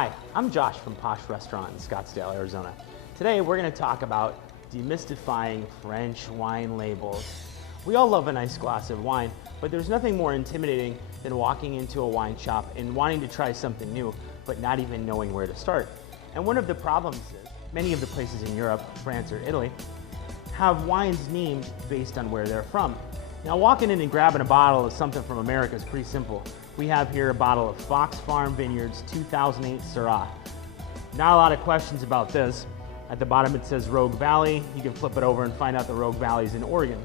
Hi, I'm Josh from Posh Restaurant in Scottsdale, Arizona. Today we're going to talk about demystifying French wine labels. We all love a nice glass of wine, but there's nothing more intimidating than walking into a wine shop and wanting to try something new, but not even knowing where to start. And one of the problems is many of the places in Europe, France or Italy, have wines named based on where they're from. Now, walking in and grabbing a bottle of something from America is pretty simple. We have here a bottle of Fox Farm Vineyards 2008 Syrah. Not a lot of questions about this. At the bottom it says Rogue Valley. You can flip it over and find out the Rogue Valley is in Oregon.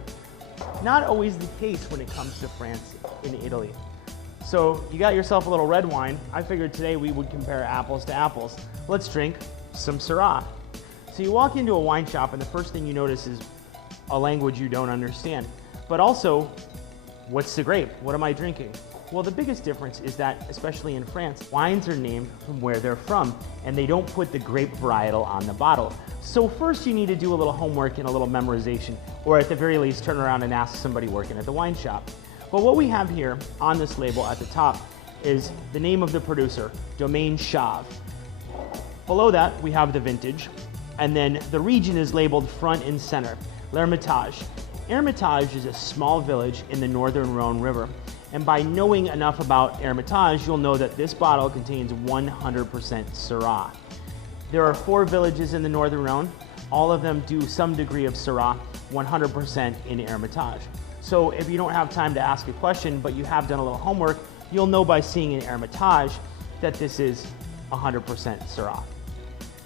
Not always the case when it comes to France and Italy. So you got yourself a little red wine. I figured today we would compare apples to apples. Let's drink some Syrah. So you walk into a wine shop and the first thing you notice is a language you don't understand. But also, what's the grape? What am I drinking? Well, the biggest difference is that, especially in France, wines are named from where they're from, and they don't put the grape varietal on the bottle. So first you need to do a little homework and a little memorization, or at the very least turn around and ask somebody working at the wine shop. But what we have here on this label at the top is the name of the producer, Domaine Chave. Below that, we have the vintage, and then the region is labeled front and center, l'Hermitage. Hermitage is a small village in the northern Rhone River. And by knowing enough about Hermitage, you'll know that this bottle contains 100% Syrah. There are 4 villages in the northern Rhone. All of them do some degree of Syrah, 100% in Hermitage. So if you don't have time to ask a question, but you have done a little homework, you'll know by seeing in Hermitage that this is 100% Syrah.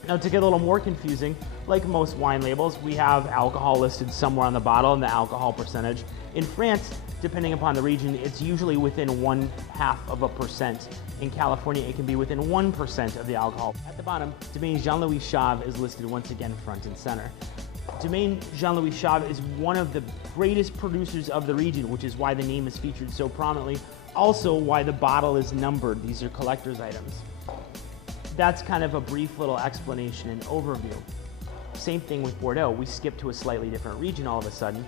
Now, to get a little more confusing, like most wine labels, we have alcohol listed somewhere on the bottle and the alcohol percentage. In France, depending upon the region, it's usually within 0.5%. In California, it can be within 1% of the alcohol. At the bottom, Domaine Jean-Louis Chave is listed once again front and center. Domaine Jean-Louis Chave is one of the greatest producers of the region, which is why the name is featured so prominently. Also, why the bottle is numbered. These are collector's items. That's kind of a brief little explanation and overview. Same thing with Bordeaux. We skip to a slightly different region all of a sudden.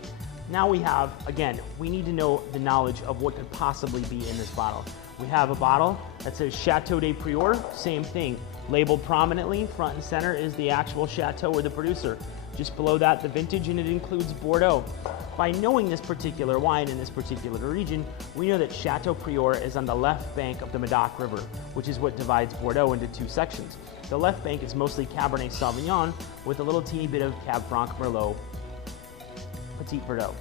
Now we have, again, we need to know the knowledge of what could possibly be in this bottle. We have a bottle that says Chateau de Prieur, same thing. Labeled prominently, front and center is the actual chateau or the producer. Just below that, the vintage, and it includes Bordeaux. By knowing this particular wine in this particular region, we know that Chateau Prieur is on the left bank of the Medoc River, which is what divides Bordeaux into 2 sections. The left bank is mostly Cabernet Sauvignon with a little teeny bit of Cab Franc Merlot, Petit Verdot.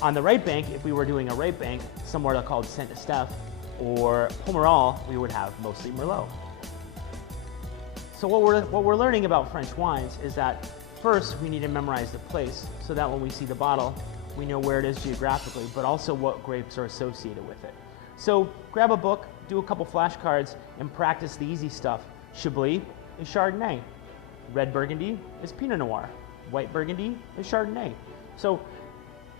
On the right bank, if we were doing a right bank, somewhere called Saint-Estèphe or Pomerol, we would have mostly Merlot. So what we're learning about French wines is that first we need to memorize the place so that when we see the bottle, we know where it is geographically, but also what grapes are associated with it. So grab a book, do a couple flashcards, and practice the easy stuff. Chablis is Chardonnay. Red Burgundy is Pinot Noir. White Burgundy is Chardonnay. So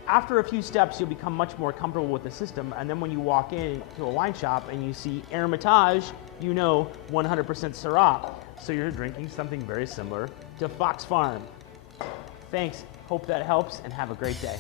after a few steps, you'll become much more comfortable with the system, and then when you walk into a wine shop and you see Hermitage, you know 100% Syrah. So you're drinking something very similar to Fox Farm. Thanks, hope that helps, and have a great day.